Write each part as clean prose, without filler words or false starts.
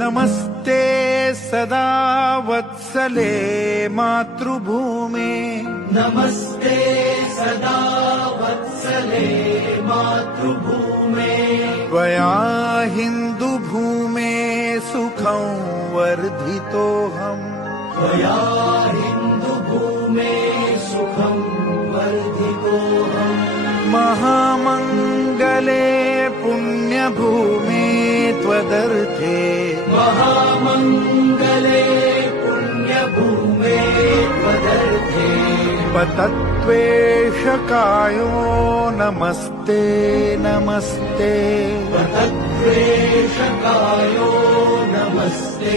नमस्ते सदा वत्सले मातृभूमे नमस्ते सदा वत्सले मातृभूमे त्वया हिन्दुभूमे सुखं वर्धितोऽहम् त्वया हिन्दुभूमे सुखं वर्धितोऽहम् महामङ्गले पुण्यभूमे त्वदर्थे महामङ्गले पुण्यभूमे त्वदर्थे पतत्वेषकायो नमस्ते नमस्ते पतत्वेषकायो नमस्ते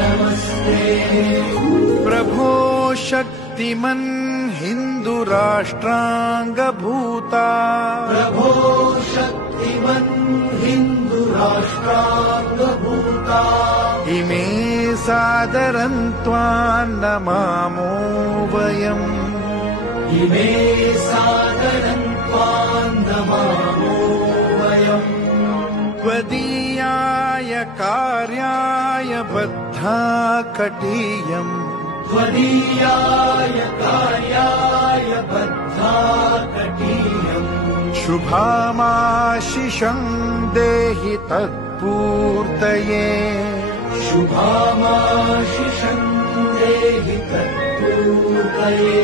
नमस्ते प्रभो शक्तिमन् हिन्दुराष्ट्राङ्गभूता प्रभो शक्तिमन् हिन्दुराष्ट्राङ्गभूता इमे सादरं त्वां नमामो वयम् इमे सादरं त्वां नमामो वयम् त्वदीयाय कार्याय बद्धा कटीयम् त्वदीयाय कार्याय बद्धा कटीयम् शुभामाशिषं देहि तत्पूर्तये शुभामाशिषं देहि तत्पूर्तये